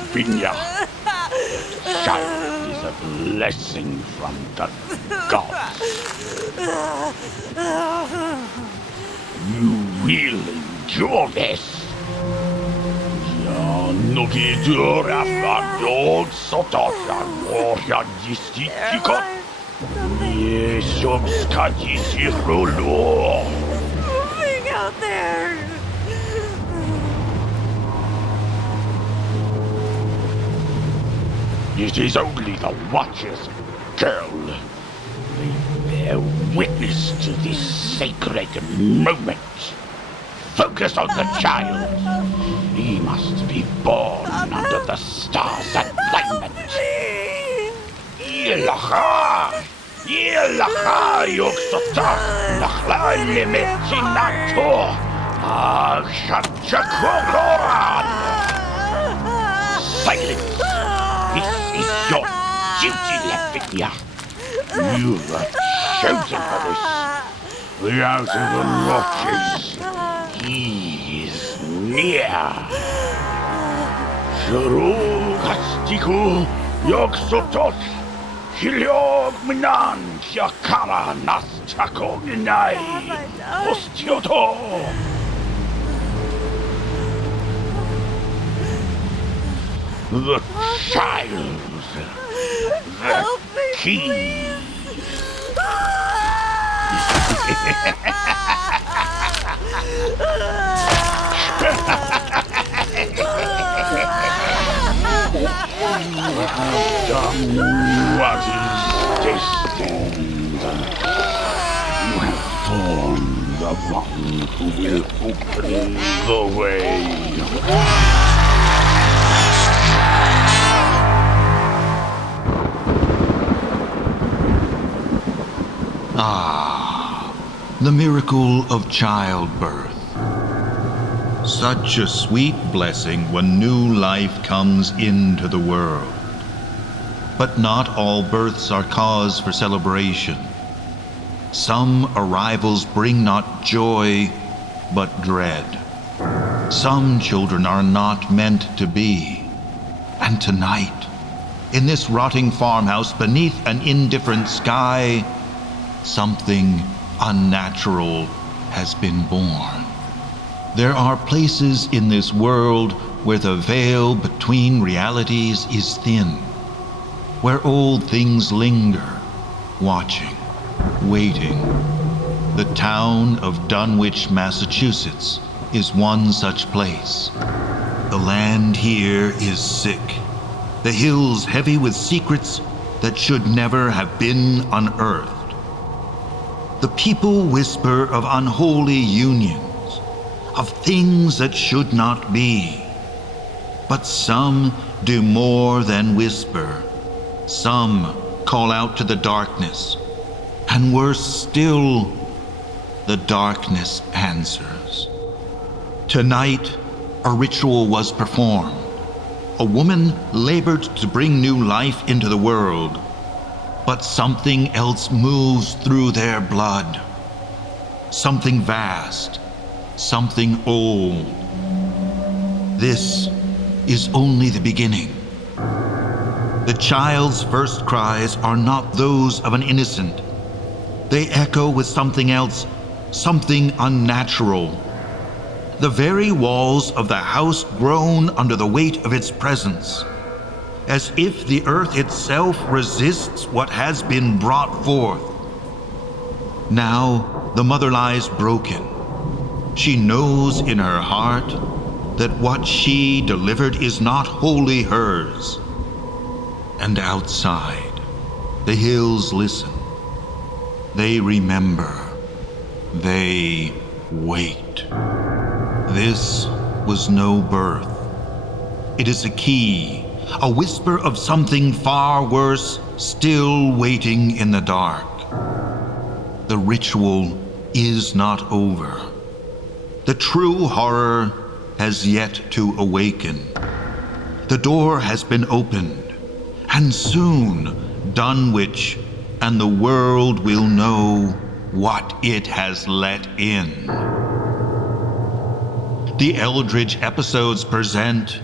Lavinia. The child is a blessing from the gods. You will endure this. Nogidura fadog sotota warja distikiko. Yesubskadisihrolo. Moving out there. It is only the Watchers, girl. They bear witness to this sacred moment. Focus on the child. He must be born under the stars' alignment. Ilaha! Ilaha yoksota! Nachla limitinato! Akshachakoran! Silence! This is your duty, Lavinia. You are chosen for this. The out of the Watchers. He is near. Shurughastiku yoksotot. Hiliog minan yakara nastakoginai. Ostioto. The child. The key. What is destined? You have formed the one who will open the way. The miracle of childbirth. Such a sweet blessing when new life comes into the world. But not all births are cause for celebration. Some arrivals bring not joy, but dread. Some children are not meant to be. And tonight, in this rotting farmhouse beneath an indifferent sky, something unnatural has been born. There are places in this world where the veil between realities is thin, where old things linger, watching, waiting. The town of Dunwich, Massachusetts, is one such place. The land here is sick, the hills heavy with secrets that should never have been unearthed. The people whisper of unholy unions, of things that should not be. But some do more than whisper. Some call out to the darkness. And worse still, the darkness answers. Tonight, a ritual was performed. A woman labored to bring new life into the world. But something else moves through their blood. Something vast, something old. This is only the beginning. The child's first cries are not those of an innocent. They echo with something else, something unnatural. The very walls of the house groan under the weight of its presence, as if the earth itself resists what has been brought forth. Now the mother lies broken. She knows in her heart that what she delivered is not wholly hers. And outside, the hills listen. They remember. They wait. This was no birth. It is a key, a whisper of something far worse, still waiting in the dark. The ritual is not over. The true horror has yet to awaken. The door has been opened, and soon Dunwich and the world will know what it has let in. The Eldritch episodes present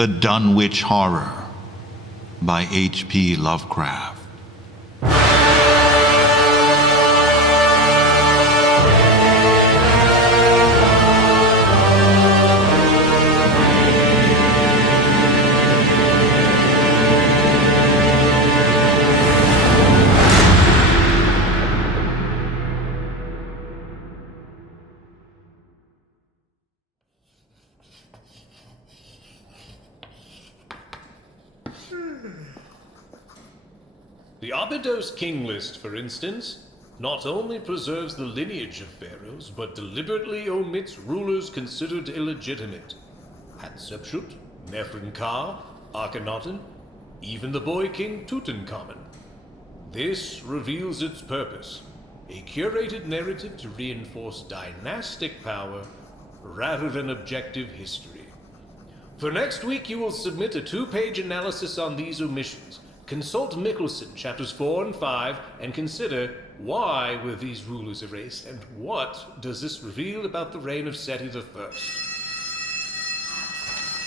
The Dunwich Horror by H.P. Lovecraft. The Abydos King List, for instance, not only preserves the lineage of pharaohs, but deliberately omits rulers considered illegitimate. Hatshepsut, Neferka, Akhenaten, even the boy king Tutankhamun. This reveals its purpose, a curated narrative to reinforce dynastic power rather than objective history. For next week, you will submit a 2-page analysis on these omissions. Consult Mickelson, chapters 4 and 5, and consider why were these rulers erased, and what does this reveal about the reign of Seti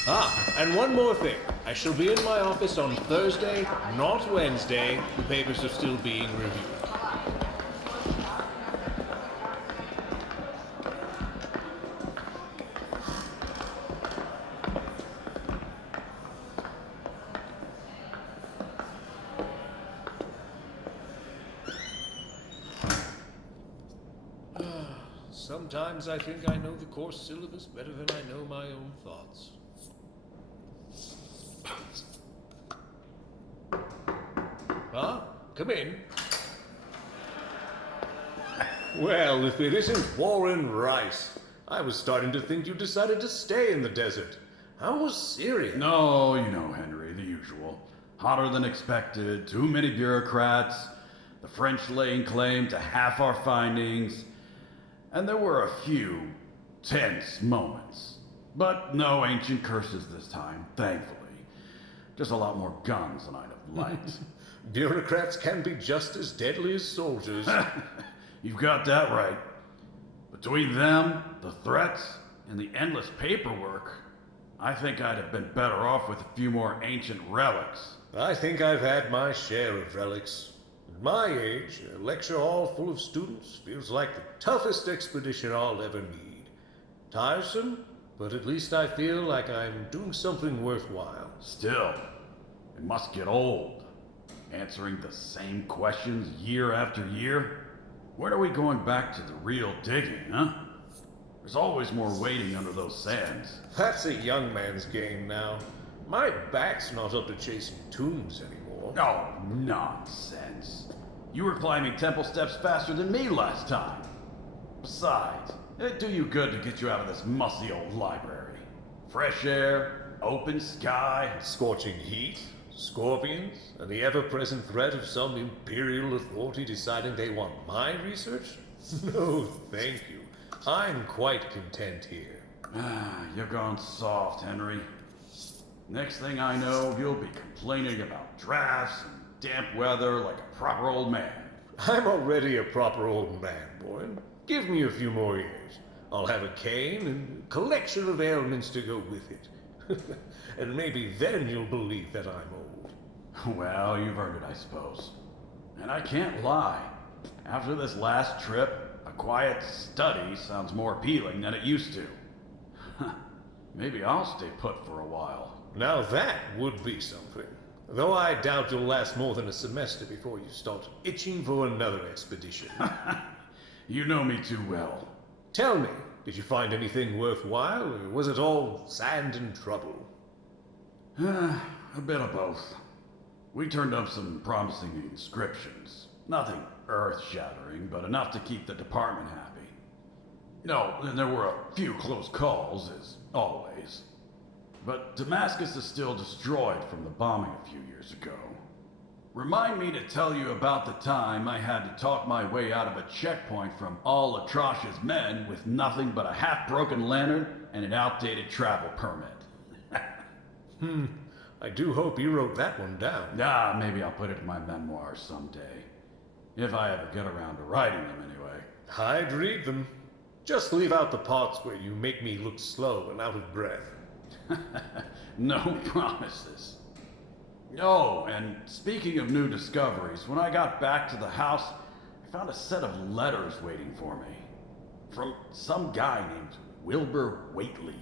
I? And one more thing. I shall be in my office on Thursday, not Wednesday. The papers are still being reviewed. Sometimes I think I know the course syllabus better than I know my own thoughts. Come in. Well, if it isn't Warren Rice. I was starting to think you decided to stay in the desert. How was Syria? No, you know, Henry, the usual. Hotter than expected, too many bureaucrats, the French laying claim to half our findings, and there were a few tense moments. But no ancient curses this time, thankfully. Just a lot more guns than I'd have liked. Bureaucrats can be just as deadly as soldiers. You've got that right. Between them, the threats, and the endless paperwork, I think I'd have been better off with a few more ancient relics. I think I've had my share of relics. At my age, a lecture hall full of students feels like the toughest expedition I'll ever need. Tiresome, but at least I feel like I'm doing something worthwhile. Still, it must get old. Answering the same questions year after year? When are we going back to the real digging, huh? There's always more waiting under those sands. That's a young man's game now. My back's not up to chasing tombs anymore. Oh, nonsense. You were climbing temple steps faster than me last time. Besides, it'd do you good to get you out of this mussy old library. Fresh air, open sky. Scorching heat, scorpions, and the ever-present threat of some imperial authority deciding they want my research? No, thank you. I'm quite content here. You're gone soft, Henry. Next thing I know, you'll be complaining about drafts and damp weather like a proper old man. I'm already a proper old man, Boyd. Give me a few more years. I'll have a cane and a collection of ailments to go with it. And maybe then you'll believe that I'm old. Well, you've earned it, I suppose. And I can't lie. After this last trip, a quiet study sounds more appealing than it used to. Maybe I'll stay put for a while. Now that would be something. Though I doubt you'll last more than a semester before you start itching for another expedition. You know me too well. Tell me, did you find anything worthwhile, or was it all sand and trouble? A bit of both. We turned up some promising inscriptions. Nothing earth-shattering, but enough to keep the department happy. No, and there were a few close calls, as always. But Damascus is still destroyed from the bombing a few years ago. Remind me to tell you about the time I had to talk my way out of a checkpoint from all Atrash's men with nothing but a half-broken lantern and an outdated travel permit. I do hope you wrote that one down. Maybe I'll put it in my memoirs someday. If I ever get around to writing them, anyway. I'd read them. Just leave out the parts where you make me look slow and out of breath. No promises. Oh, and speaking of new discoveries, when I got back to the house, I found a set of letters waiting for me. From some guy named Wilbur Whately.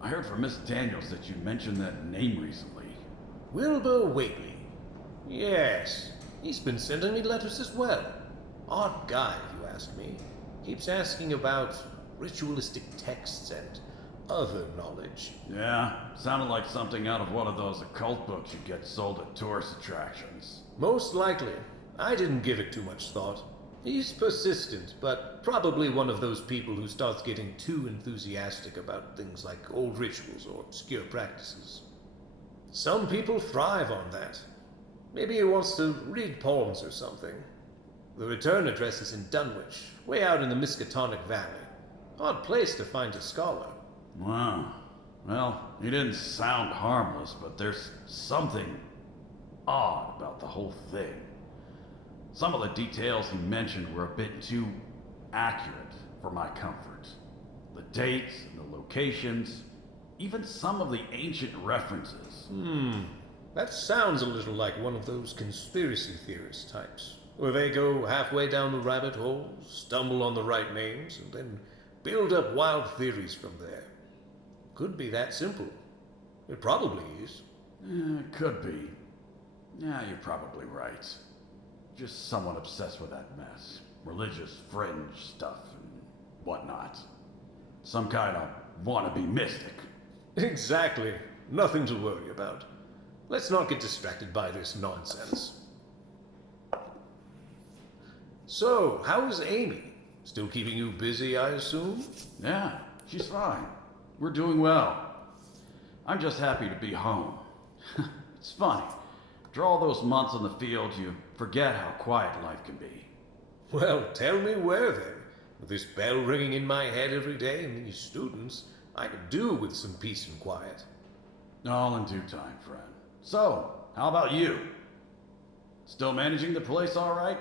I heard from Miss Daniels that you mentioned that name recently. Wilbur Whately. Yes, he's been sending me letters as well. Odd guy, if you ask me. Keeps asking about ritualistic texts and other knowledge. Yeah, sounded like something out of one of those occult books you get sold at tourist attractions. Most likely. I didn't give it too much thought. He's persistent, but probably one of those people who starts getting too enthusiastic about things like old rituals or obscure practices. Some people thrive on that. Maybe he wants to read poems or something. The return address is in Dunwich, way out in the Miskatonic Valley. Odd place to find a scholar. Wow. Well, he didn't sound harmless, but there's something odd about the whole thing. Some of the details he mentioned were a bit too accurate for my comfort. The dates and the locations, even some of the ancient references. That sounds a little like one of those conspiracy theorist types, where they go halfway down the rabbit hole, stumble on the right names, and then build up wild theories from there. Could be that simple. It probably is. Could be. Yeah, you're probably right. Just someone obsessed with that mess. Religious fringe stuff and whatnot. Some kind of wannabe mystic. Exactly. Nothing to worry about. Let's not get distracted by this nonsense. So, how's Amy? Still keeping you busy, I assume? Yeah, she's fine. We're doing well. I'm just happy to be home. It's funny. After all those months in the field, you forget how quiet life can be. Well, tell me where then. With this bell ringing in my head every day and these students, I could do with some peace and quiet. All in due time, friend. So, how about you? Still managing the place all right?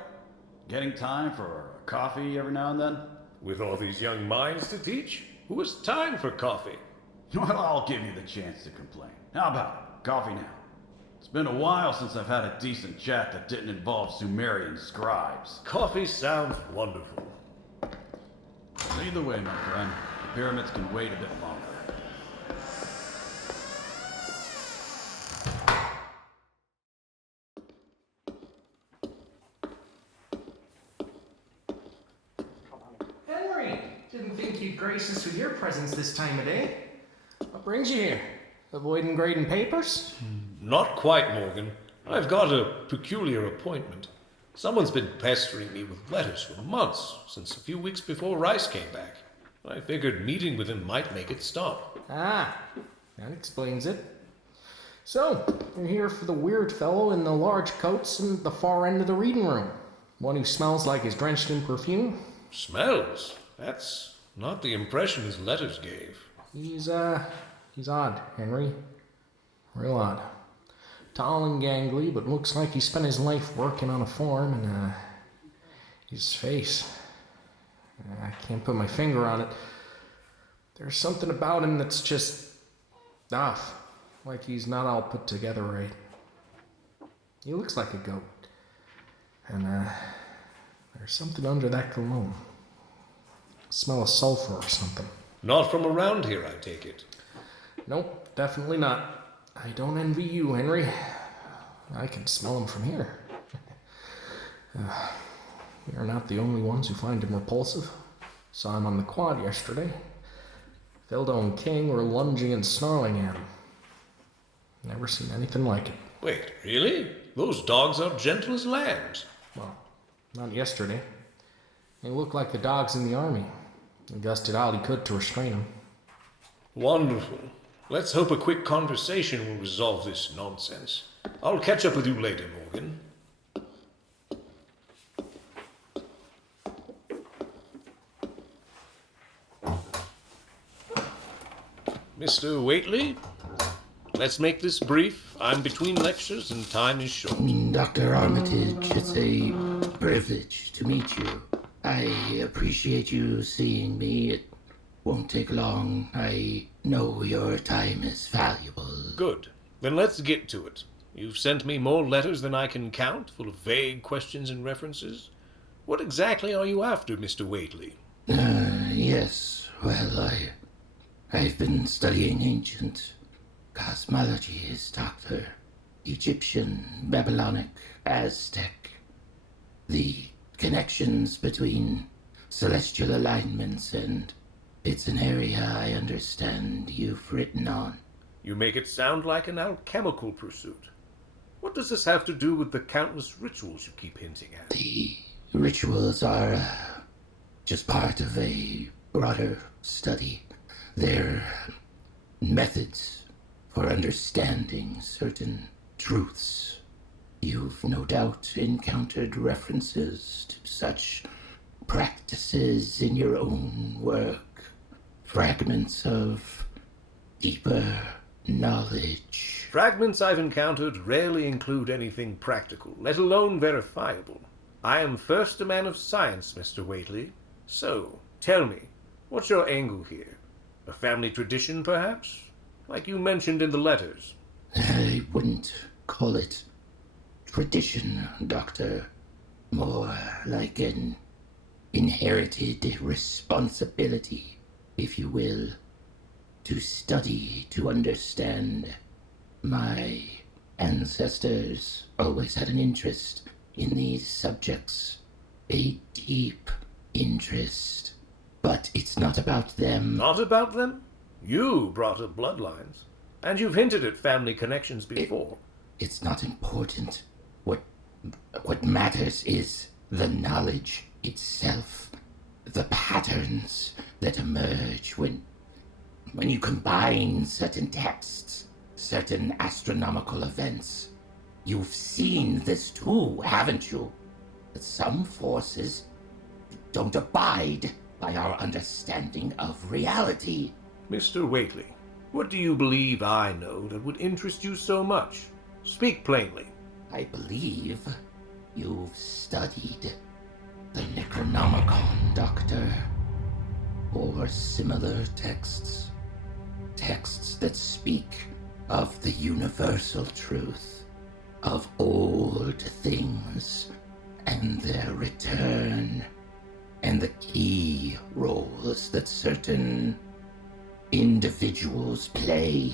Getting time for a coffee every now and then? With all these young minds to teach, who has time for coffee? Well, I'll give you the chance to complain. How about it? Coffee now? It's been a while since I've had a decent chat that didn't involve Sumerian scribes. Coffee sounds wonderful. Lead the way, my friend. The pyramids can wait a bit longer. Henry! Didn't think you'd grace us with your presence this time of day. What brings you here? Avoiding grading papers? Not quite, Morgan. I've got a peculiar appointment. Someone's been pestering me with letters for months, since a few weeks before Rice came back. I figured meeting with him might make it stop. Ah, that explains it. So, you're here for the weird fellow in the large coats in the far end of the reading room. One who smells like he's drenched in perfume? Smells? That's not the impression his letters gave. He's odd, Henry. Real odd. Tall and gangly, but looks like he spent his life working on a farm, and, his face. I can't put my finger on it. There's something about him that's just off. Like he's not all put together right. He looks like a goat. And, there's something under that cologne. Smell of sulfur or something. Not from around here, I take it. Nope, definitely not. I don't envy you, Henry. I can smell him from here. We are not the only ones who find him repulsive. Saw him on the quad yesterday. Fildo and King were lunging and snarling at him. Never seen anything like it. Wait, really? Those dogs are gentle as lambs. Well, not yesterday. They looked like the dogs in the army. And Gus did all he could to restrain them. Wonderful. Let's hope a quick conversation will resolve this nonsense. I'll catch up with you later, Morgan. Mr. Whately? Let's make this brief. I'm between lectures and time is short. Dr. Armitage, it's a privilege to meet you. I appreciate you seeing me. It won't take long. I know your time is valuable. Good. Then let's get to it. You've sent me more letters than I can count, full of vague questions and references. What exactly are you after, Mr. Whately? Yes. Well, I've been studying ancient cosmologies, Doctor. Egyptian, Babylonic, Aztec. The connections between celestial alignments, and it's an area I understand you've written on. You make it sound like an alchemical pursuit. What does this have to do with the countless rituals you keep hinting at? The rituals are just part of a broader study. They're methods for understanding certain truths. You've no doubt encountered references to such practices in your own work. Fragments of deeper knowledge. Fragments I've encountered rarely include anything practical, let alone verifiable. I am first a man of science, Mr. Whately. So, tell me, what's your angle here? A family tradition, perhaps? Like you mentioned in the letters. I wouldn't call it tradition, Doctor. More like an inherited responsibility, if you will, to study, to understand. My ancestors always had an interest in these subjects, a deep interest. But it's not about them. Not about them? You brought up bloodlines, and you've hinted at family connections before. It's not important. What matters is the knowledge itself, the patterns that emerge when you combine certain texts, certain astronomical events. You've seen this too, haven't you? That some forces don't abide by our understanding of reality. Mr. Whately, what do you believe I know that would interest you so much? Speak plainly. I believe you've studied the Necronomicon, Doctor, or similar texts. Texts that speak of the universal truth, of old things and their return, and the key roles that certain individuals play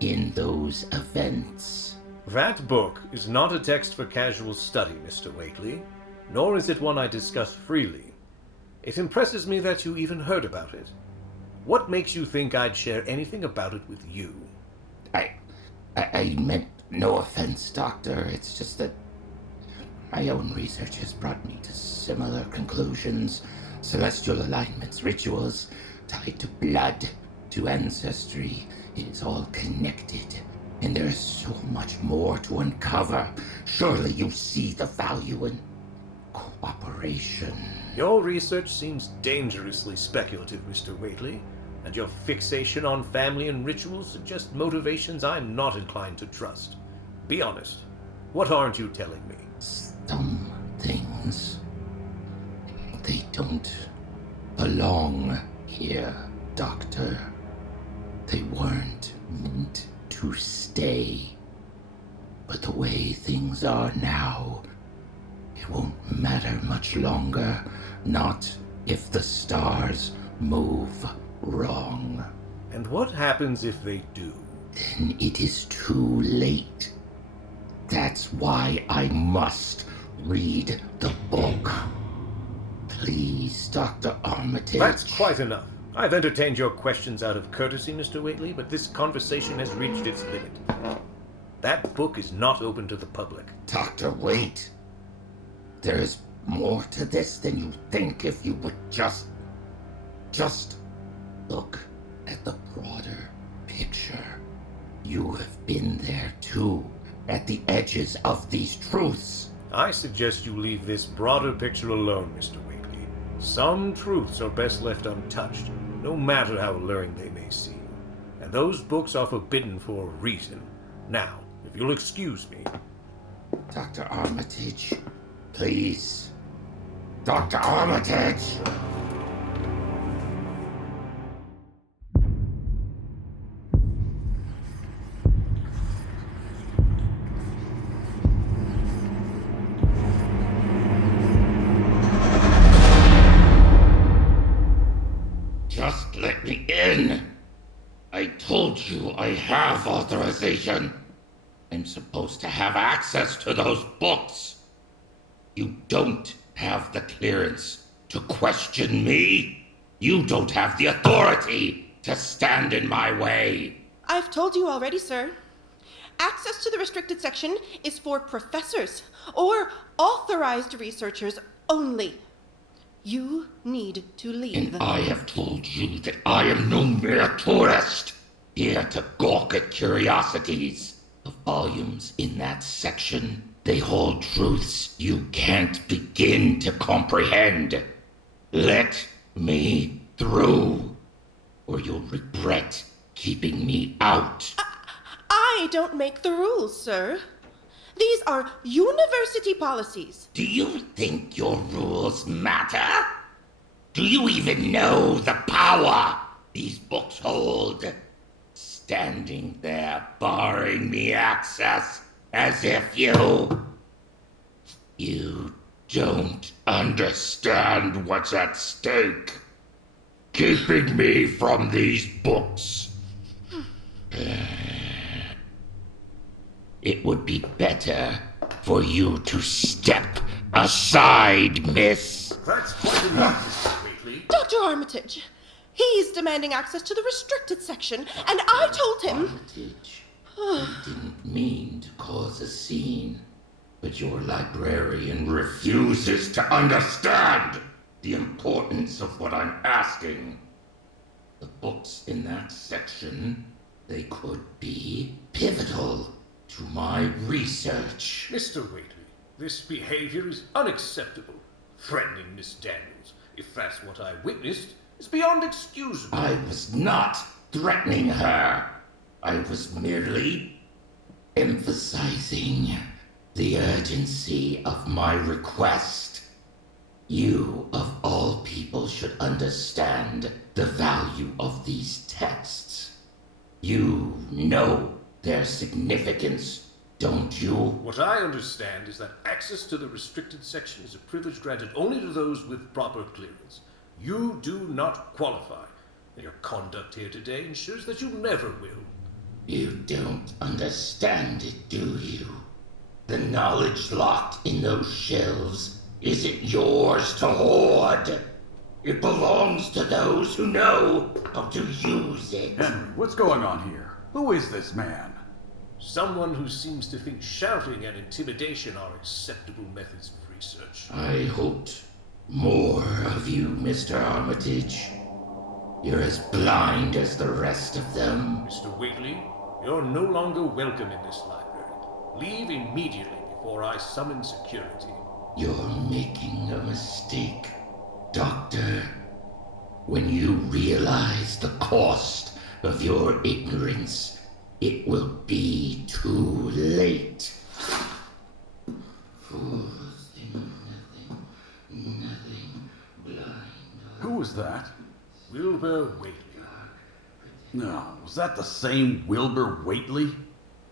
in those events. That book is not a text for casual study, Mr. Whately, nor is it one I discuss freely. It impresses me that you even heard about it. What makes you think I'd share anything about it with you? I meant no offense, Doctor. It's just that my own research has brought me to similar conclusions. Celestial alignments, rituals, tied to blood, to ancestry. It is all connected, and there is so much more to uncover. Surely you see the value in cooperation. Your research seems dangerously speculative, Mr. Whately, and your fixation on family and rituals suggest motivations I'm not inclined to trust. Be honest. What aren't you telling me? Some things, they don't belong here, Doctor. They weren't meant to stay. But the way things are now, it won't matter much longer. Not if the stars move wrong. And what happens if they do? Then it is too late. That's why I must read the book. Please, Dr. Armitage. That's quite enough. I've entertained your questions out of courtesy, Mr. Whately, but this conversation has reached its limit. That book is not open to the public. Doctor, wait. There is more to this than you think if you would just look at the broader picture. You have been there too, at the edges of these truths. I suggest you leave this broader picture alone, Mr. Whately. Some truths are best left untouched, no matter how alluring they may seem. And those books are forbidden for a reason. Now, if you'll excuse me. Dr. Armitage, please. Dr. Armitage! No, I have authorization. I'm supposed to have access to those books. You don't have the clearance to question me. You don't have the authority to stand in my way. I've told you already, sir. Access to the restricted section is for professors or authorized researchers only. You need to leave. And I have told you that I am no mere tourist, here to gawk at curiosities. The volumes in that section, they hold truths you can't begin to comprehend. Let me through, or you'll regret keeping me out. I don't make the rules, sir. These are university policies. Do you think your rules matter? Do you even know the power these books hold? Standing there barring me access as if you don't understand what's at stake. Keeping me from these books. It would be better for you to step aside, miss. That's quite enough, Mr. Wheatley. Dr. Armitage, he's demanding access to the restricted section, and I told him... Armitage, I didn't mean to cause a scene, but your librarian refuses to understand the importance of what I'm asking. The books in that section, they could be pivotal to my research. Mr. Wheatley, this behavior is unacceptable. Threatening Miss Daniels, if that's what I witnessed, is beyond excusable. I was not threatening her. I was merely emphasizing the urgency of my request. You, of all people, should understand the value of these texts. You know their significance, don't you? What I understand is that access to the restricted section is a privilege granted only to those with proper clearance. You do not qualify, and your conduct here today ensures that you never will. You don't understand it, do you? The knowledge locked in those shelves isn't yours to hoard. It belongs to those who know how to use it. Henry, what's going on here? Who is this man? Someone who seems to think shouting and intimidation are acceptable methods of research. I hoped more of you, Mr. Armitage. You're as blind as the rest of them. Mr. Wheatley, you're no longer welcome in this library. Leave immediately before I summon security. You're making a mistake, Doctor. When you realize the cost of your ignorance, it will be too late. Fools think nothing, blind. Who was that? Wilbur Wheatley. No, was that the same Wilbur Wheatley?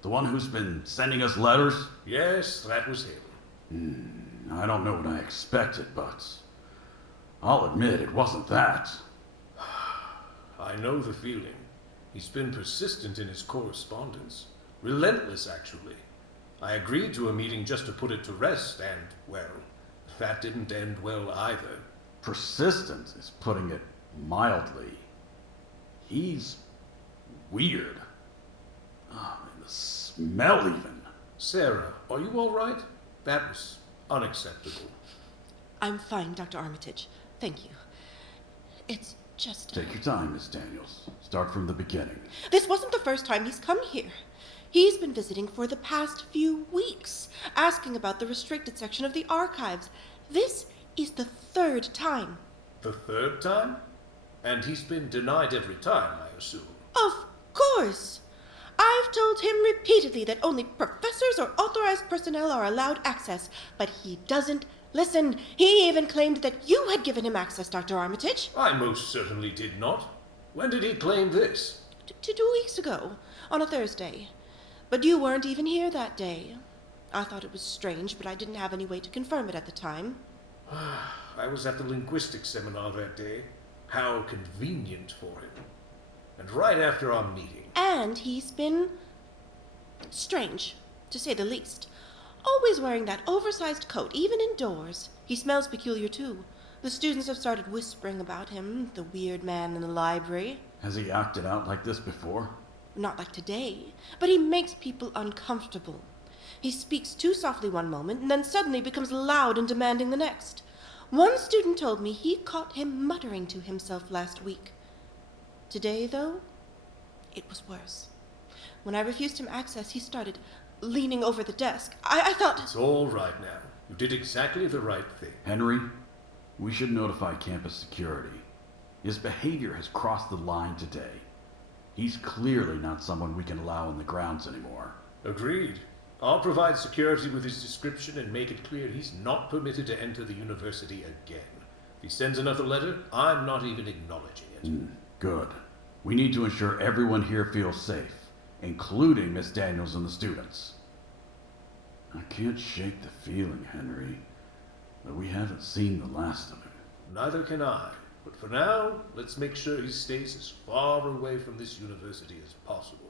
The one who's been sending us letters? Yes, that was him. I don't know what I expected, but I'll admit it wasn't that. I know the feeling. He's been persistent in his correspondence. Relentless, actually. I agreed to a meeting just to put it to rest, and, well, that didn't end well either. Persistent is putting it mildly. He's weird. Oh, and the smell even. Sarah, are you all right? That was unacceptable. I'm fine, Dr. Armitage. Thank you. It's just... Take your time, Miss Daniels. Start from the beginning. This wasn't the first time he's come here. He's been visiting for the past few weeks, asking about the restricted section of the archives. This is the third time. The third time? And he's been denied every time, I assume. Of course. I've told him repeatedly that only professors or authorized personnel are allowed access, but he doesn't listen. He even claimed that you had given him access, Dr. Armitage. I most certainly did not. When did he claim this? 2 weeks ago, on a Thursday. But you weren't even here that day. I thought it was strange, but I didn't have any way to confirm it at the time. I was at the linguistics seminar that day. How convenient for him. And right after our meeting. And he's been strange, to say the least. Always wearing that oversized coat, even indoors. He smells peculiar, too. The students have started whispering about him, the weird man in the library. Has he acted out like this before? Not like today, but he makes people uncomfortable. He speaks too softly one moment, and then suddenly becomes loud and demanding the next. One student told me he caught him muttering to himself last week. Today, though, it was worse. When I refused him access, he started leaning over the desk. I thought... It's all right now. You did exactly the right thing. Henry, we should notify campus security. His behavior has crossed the line today. He's clearly not someone we can allow on the grounds anymore. Agreed. I'll provide security with his description and make it clear he's not permitted to enter the university again. If he sends another letter, I'm not even acknowledging it. Good. We need to ensure everyone here feels safe, including Miss Daniels and the students. I can't shake the feeling, Henry, that we haven't seen the last of him. Neither can I. But for now, let's make sure he stays as far away from this university as possible.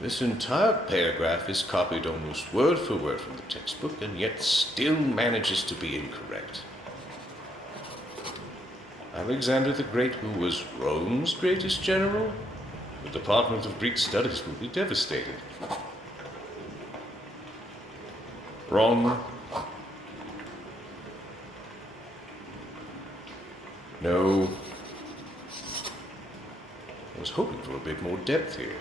This entire paragraph is copied almost word for word from the textbook, and yet still manages to be incorrect. Alexander the Great, who was Rome's greatest general? The Department of Greek Studies will be devastated. Wrong. No. I was hoping for a bit more depth here.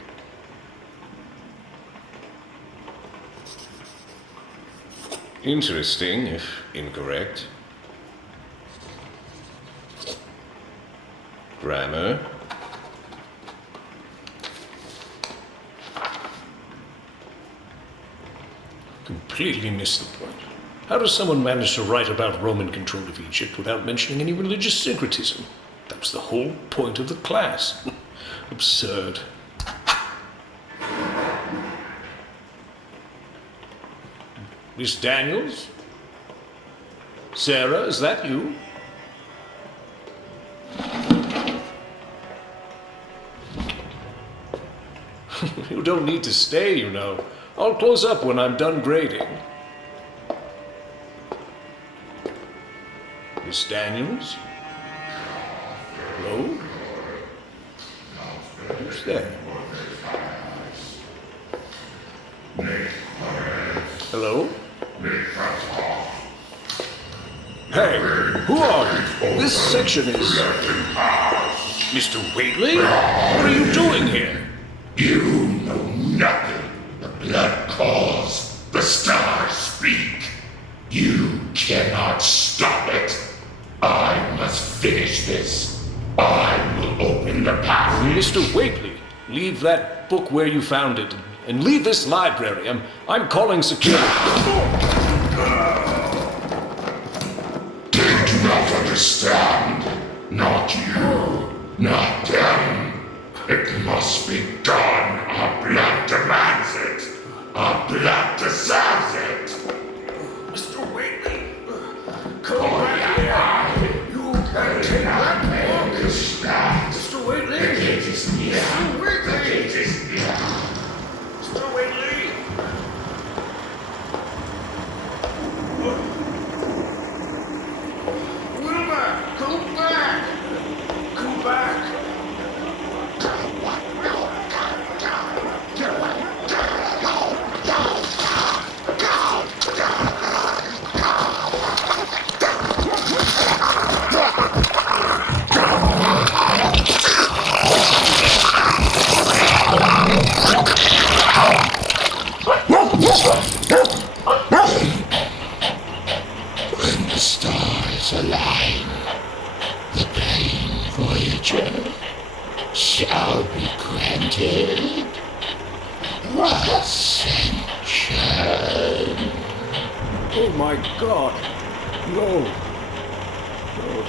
Interesting, if incorrect. Grammar. Completely missed the point. How does someone manage to write about Roman control of Egypt without mentioning any religious syncretism? That was the whole point of the class. Absurd. Miss Daniels? Sarah, is that you? You don't need to stay, you know. I'll close up when I'm done grading. Miss Daniels? Hello? Who's there? Hello? Hey, who are you? This section is... Mr. Whately? What are you doing here? You know nothing. The blood calls, the stars speak. You cannot stop it. I must finish this. I will open the path. Mr. Whately, leave that book where you found it, and leave this library. I'm calling security. They do not understand. Not you, not them. It must be done. Our blood demands it. Our blood deserves it. Mr. Whately, come back here. You can take that book. Mr. Whately. The gate is near. Mr. Whately. The gate is near. Mr. Whately. Wilbur, come back. Come back. When the stars align, the plain voyager shall be granted ascension. Oh my God! No! No!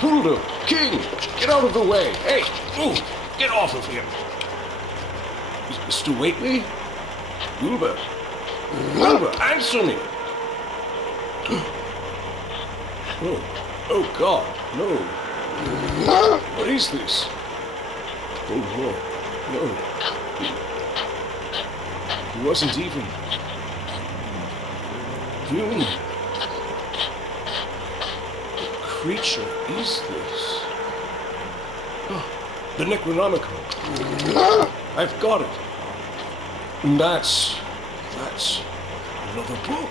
Hulda! King! Get out of the way! Hey! Move! Get off of him! Mr. Whately? Wilbur! Wilbur, answer me! Oh, oh God, no. What is this? Oh no, no. He wasn't even human. What creature is this? Oh, the Necronomicon. I've got it. And that's another book.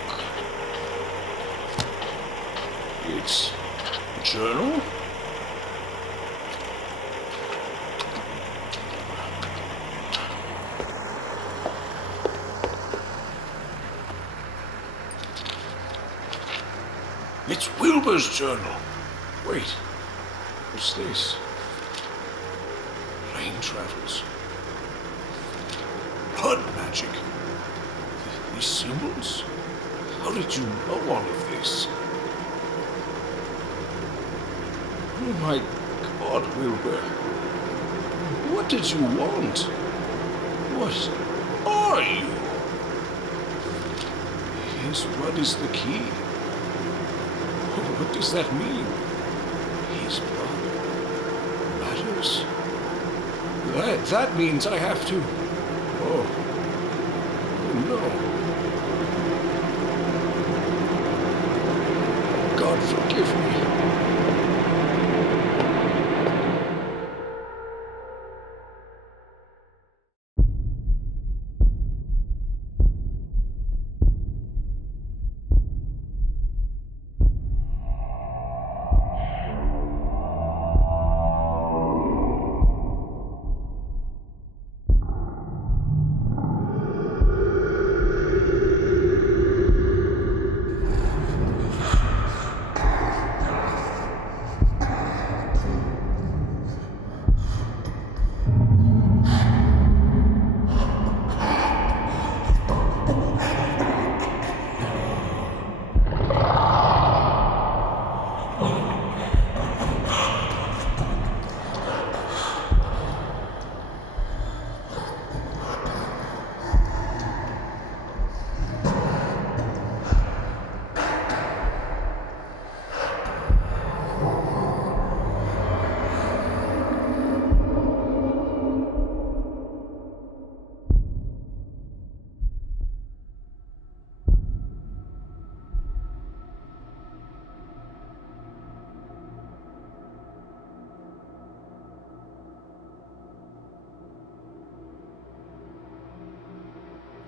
It's a journal? It's Wilbur's journal. Wait, what's this? Rain travels. Blood magic. These symbols? How did you know all of this? Oh my God, Wilbur. What did you want? What are you? His blood is the key. What does that mean? His blood matters? That means I have to... Oh no. God forgive me.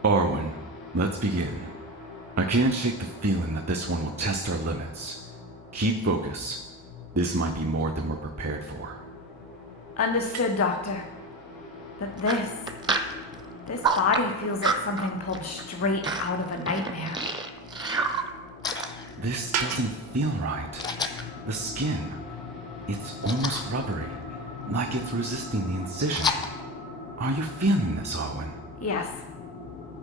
Arwen, let's begin. I can't shake the feeling that this one will test our limits. Keep focus. This might be more than we're prepared for. Understood, Doctor. But this body feels like something pulled straight out of a nightmare. This doesn't feel right. The skin, it's almost rubbery, like it's resisting the incision. Are you feeling this, Arwen? Yes.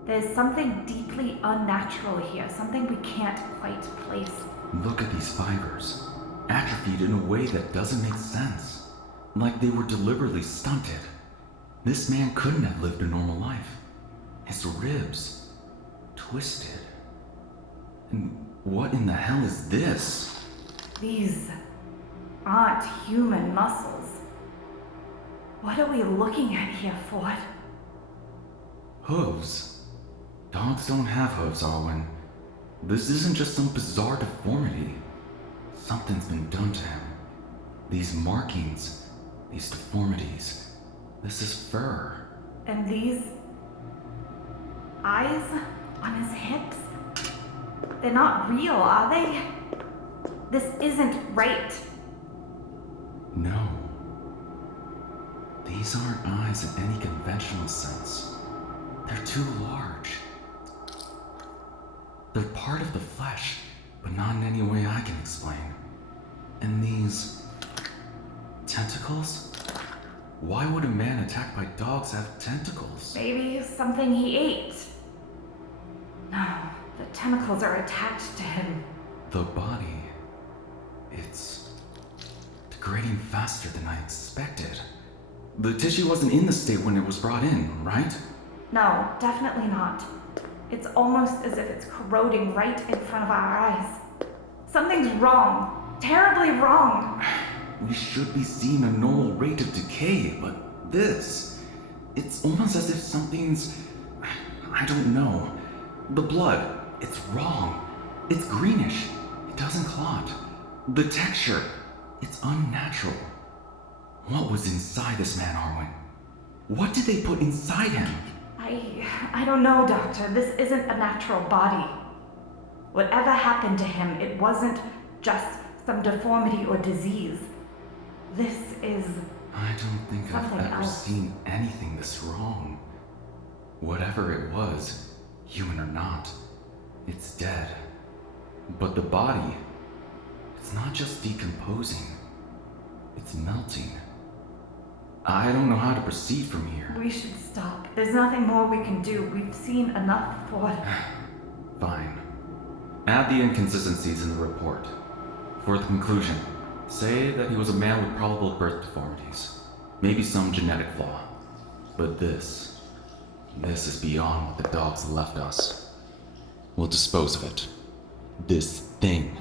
There's something deeply unnatural here, something we can't quite place. Look at these fibers, atrophied in a way that doesn't make sense. Like they were deliberately stunted. This man couldn't have lived a normal life. His ribs, twisted. And what in the hell is this? These aren't human muscles. What are we looking at here, Ford? Hooves. Dogs don't have hooves, Arwen. This isn't just some bizarre deformity. Something's been done to him. These markings, these deformities, this is fur. And these eyes on his hips? They're not real, are they? This isn't right. No. These aren't eyes in any conventional sense. They're too large. They're part of the flesh, but not in any way I can explain. And these tentacles? Why would a man attacked by dogs have tentacles? Maybe something he ate. No, the tentacles are attached to him. The body. It's degrading faster than I expected. The tissue wasn't in the state when it was brought in, right? No, definitely not. It's almost as if it's corroding right in front of our eyes. Something's wrong. Terribly wrong. We should be seeing a normal rate of decay, but this... It's almost as if something's... I don't know. The blood, it's wrong. It's greenish. It doesn't clot. The texture, it's unnatural. What was inside this man, Arwen? What did they put inside him? I don't know, Doctor. This isn't a natural body. Whatever happened to him, it wasn't just some deformity or disease. This is... I don't think I've something ever else. seen anything this wrong. Whatever it was, human or not, it's dead. But the body, it's not just decomposing, it's melting. I don't know how to proceed from here. We should stop. There's nothing more we can do. We've seen enough for... Fine. Add the inconsistencies in the report. For the conclusion, say that he was a man with probable birth deformities. Maybe some genetic flaw. But this is beyond what the dogs left us. We'll dispose of it. This thing,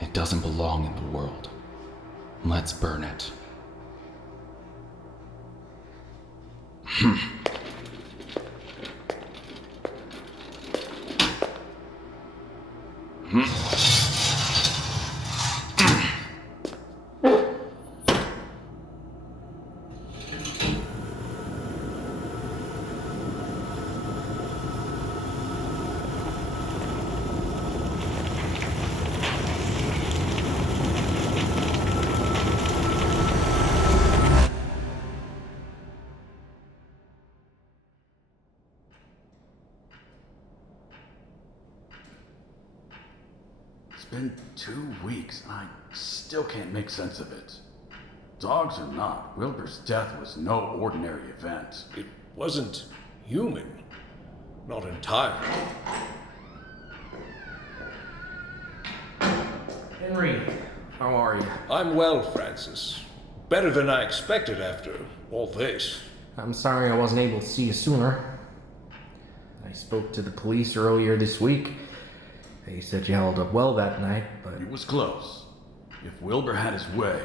it doesn't belong in the world. Let's burn it. It's been 2 weeks, and I still can't make sense of it. Dogs or not, Wilbur's death was no ordinary event. It wasn't human. Not entirely. Henry, how are you? I'm well, Francis. Better than I expected after all this. I'm sorry I wasn't able to see you sooner. I spoke to the police earlier this week. They said you held up well that night, but... It was close. If Wilbur had his way,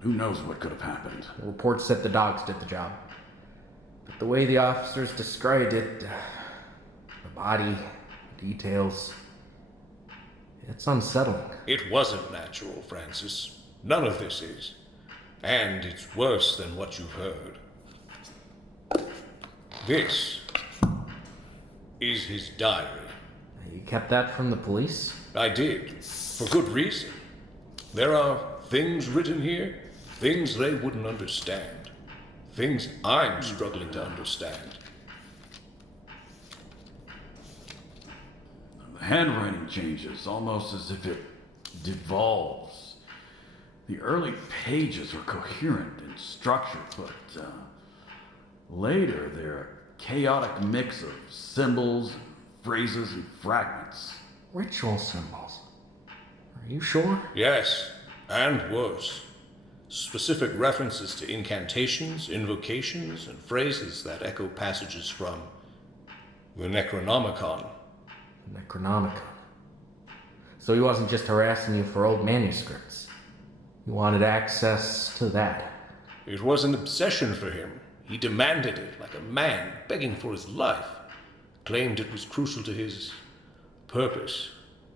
who knows what could have happened. The report said the dogs did the job. But the way the officers described it, the body, details, it's unsettling. It wasn't natural, Francis. None of this is. And it's worse than what you've heard. This is his diary. You kept that from the police? I did, for good reason. There are things written here, things they wouldn't understand. Things I'm struggling to understand. The handwriting changes, almost as if it devolves. The early pages were coherent and structured, but later they're a chaotic mix of symbols, phrases, and fragments. Ritual symbols. Are you sure? Yes, and worse. Specific references to incantations, invocations, and phrases that echo passages from the Necronomicon. Necronomicon. So he wasn't just harassing you for old manuscripts. You wanted access to that. It was an obsession for him. He demanded it like a man begging for his life. Claimed it was crucial to his purpose,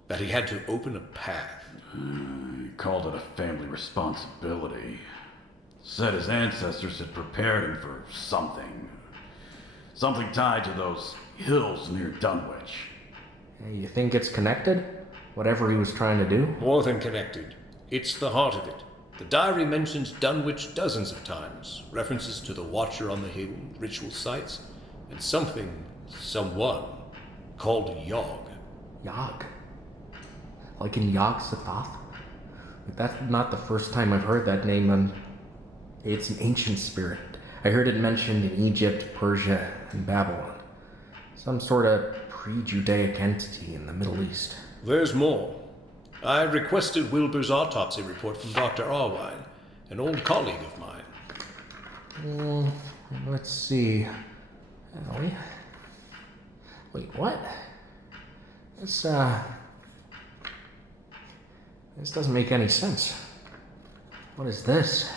that he had to open a path. He called it a family responsibility. Said his ancestors had prepared him for something. Something tied to those hills near Dunwich. You think it's connected? Whatever he was trying to do? More than connected. It's the heart of it. The diary mentions Dunwich dozens of times, references to the Watcher on the Hill, ritual sites, and someone called Yogg. Yogg? Like in Yogg Sothoth? That's not the first time I've heard that name, and It's an ancient spirit. I heard it mentioned in Egypt, Persia, and Babylon. Some sort of pre-Judaic entity in the Middle East. There's more. I requested Wilbur's autopsy report from Dr. Arwine, an old colleague of mine. Let's see. Ellie? Wait, what? This doesn't make any sense. What is this?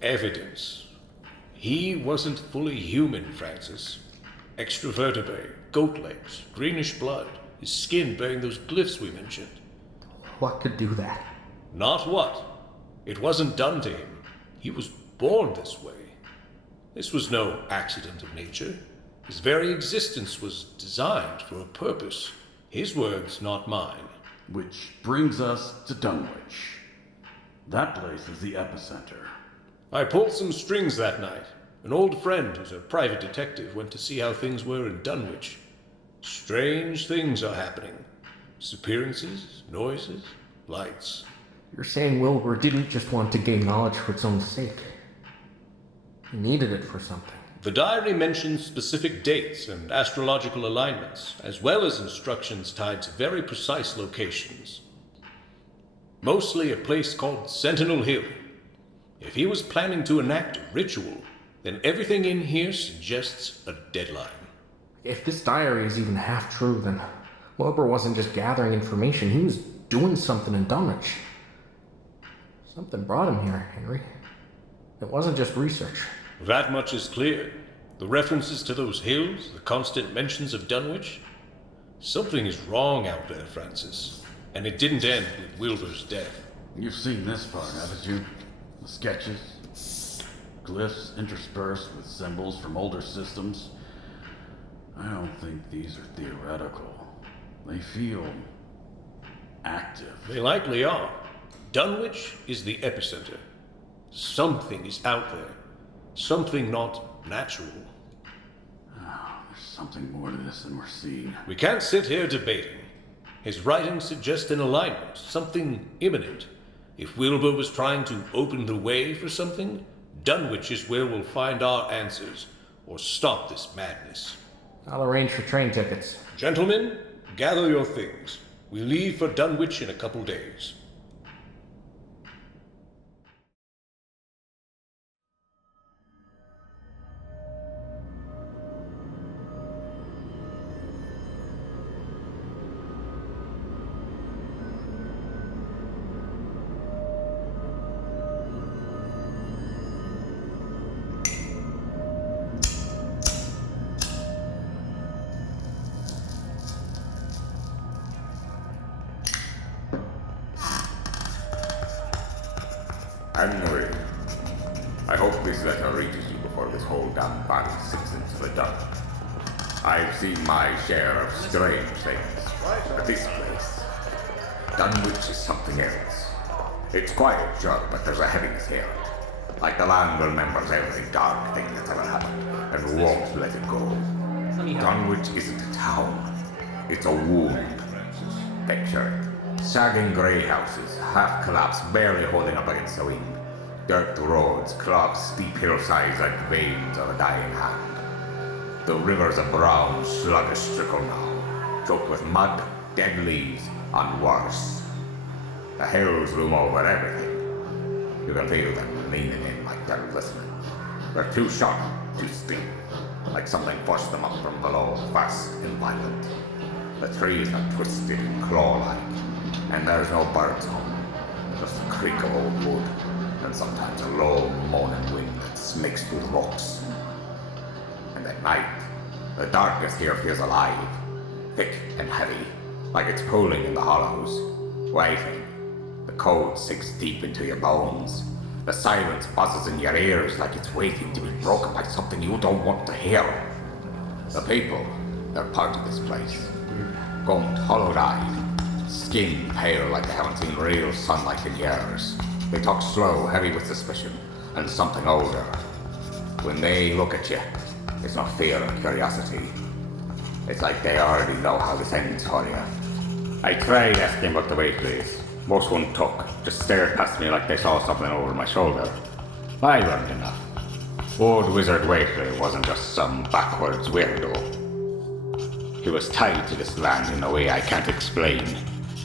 Evidence. He wasn't fully human, Francis. Extra vertebrae, goat legs, greenish blood, his skin bearing those glyphs we mentioned. What could do that? Not what. It wasn't done to him. He was born this way. This was no accident of nature. His very existence was designed for a purpose. His words, not mine. Which brings us to Dunwich. That place is the epicenter. I pulled some strings that night. An old friend who's a private detective went to see how things were in Dunwich. Strange things are happening. Disappearances, noises, lights. You're saying Wilbur didn't just want to gain knowledge for its own sake. He needed it for something. The diary mentions specific dates and astrological alignments, as well as instructions tied to very precise locations. Mostly a place called Sentinel Hill. If he was planning to enact a ritual, then everything in here suggests a deadline. If this diary is even half true, then Wilbur wasn't just gathering information, he was doing something in Dunwich. Something brought him here, Henry. It wasn't just research. That much is clear. The references to those hills, the constant mentions of Dunwich. Something is wrong out there, Francis. And it didn't end with Wilbur's death. You've seen this part, haven't you? The sketches? Glyphs interspersed with symbols from older systems. I don't think these are theoretical. They feel active. They likely are. Dunwich is the epicenter. Something is out there. Something not natural. There's something more to this than we're seeing. We can't sit here debating. His writings suggest an alignment, something imminent. If Wilbur was trying to open the way for something, Dunwich is where we'll find our answers, or stop this madness. I'll arrange for train tickets. Gentlemen, gather your things. We leave for Dunwich in a couple days. Henry, I hope this letter reaches you before this whole damn body sinks into the dirt. I've seen my share of strange things, but this place, Dunwich, is something else. It's quiet, sure, but there's a heaviness here. Like the land remembers every dark thing that's ever happened and won't let it go. Dunwich isn't a town, it's a wound. Picture it. Sagging grey houses, half collapsed, barely holding up against the wind. Dirt roads, clogged steep hillsides like veins of a dying hand. The river's a brown, sluggish trickle now, choked with mud, dead leaves, and worse. The hills loom over everything. You can feel them leaning in like they're listening. They're too sharp, too steep, like something pushed them up from below, fast and violent. The trees are twisted and claw-like. And there's no birds home, just the creak of old wood, and sometimes a low, moaning wind that snakes through the rocks. And at night, the darkness here feels alive, thick and heavy, like it's pooling in the hollows, waiting. The cold sinks deep into your bones. The silence buzzes in your ears like it's waiting to be broken by something you don't want to hear. The people, they're part of this place, gaunt, hollow-eyed, skin pale like they haven't seen real sunlight in years. They talk slow, heavy with suspicion, and something older. When they look at you, it's not fear or curiosity. It's like they already know how this ends for you. I tried asking about the way, please. Most wouldn't talk, just stared past me like they saw something over my shoulder. I learned enough. Old Wizard Wakeley wasn't just some backwards weirdo. He was tied to this land in a way I can't explain.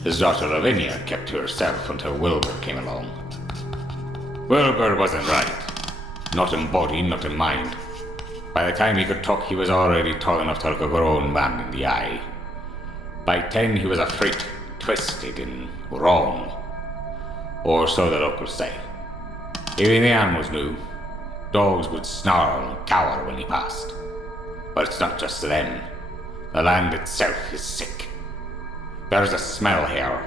His daughter Lavinia kept to herself until Wilbur came along. Wilbur wasn't right. Not in body, not in mind. By the time he could talk, he was already tall enough to look a grown man in the eye. By 10, he was a freak, twisted and wrong. Or so the locals say. Even the animals knew. Dogs would snarl and cower when he passed. But it's not just them. The land itself is sick. There's a smell here.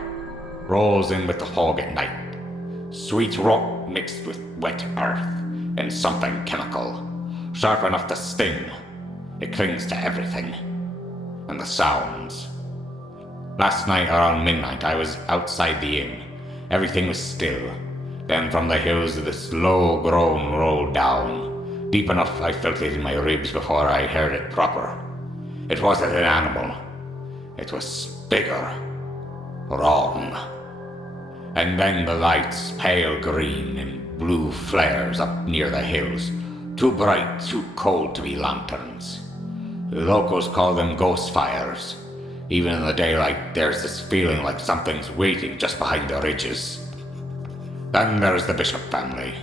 Rolls in with the fog at night. Sweet rock mixed with wet earth and something chemical. Sharp enough to sting. It clings to everything. And the sounds. Last night around midnight I was outside the inn. Everything was still. Then from the hills the slow groan rolled down. Deep enough I felt it in my ribs before I heard it proper. It wasn't an animal. It was bigger. Wrong. And then the lights, pale green and blue flares up near the hills. Too bright, too cold to be lanterns. The locals call them ghost fires. Even in the daylight, there's this feeling like something's waiting just behind the ridges. Then there's the Bishop family.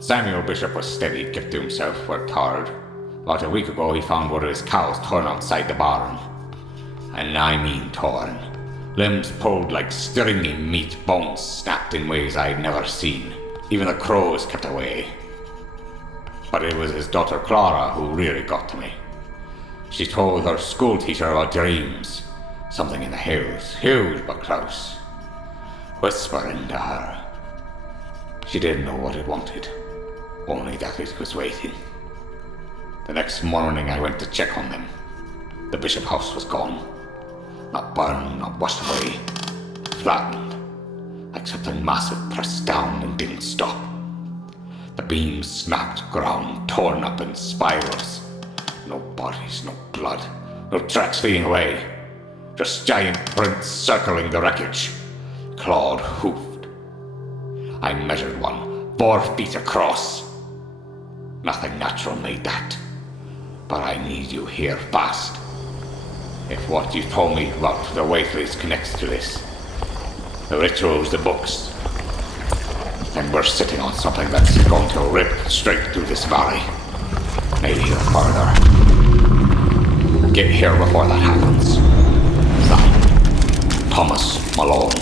Samuel Bishop was steady, kept to himself, worked hard. About a week ago, he found one of his cows torn outside the barn. And I mean torn. Limbs pulled like stringy meat, bones snapped in ways I'd never seen. Even the crows kept away. But it was his daughter Clara who really got to me. She told her school teacher about dreams. Something in the hills, huge but close. Whispering to her. She didn't know what it wanted, only that it was waiting. The next morning I went to check on them. The Bishop house was gone. Not burned, not washed away. Flattened. Like something massive pressed down and didn't stop. The beams snapped, ground, torn up in spirals. No bodies, no blood, no tracks leading away. Just giant prints circling the wreckage. Clawed, hoofed. I measured one, 4 feet across. Nothing natural made that. But I need you here fast. If what you told me about the Wakeleys connects to this, the rituals, the books, then we're sitting on something that's going to rip straight through this valley. Maybe even further. Get here before that happens. Signed, Thomas Malone.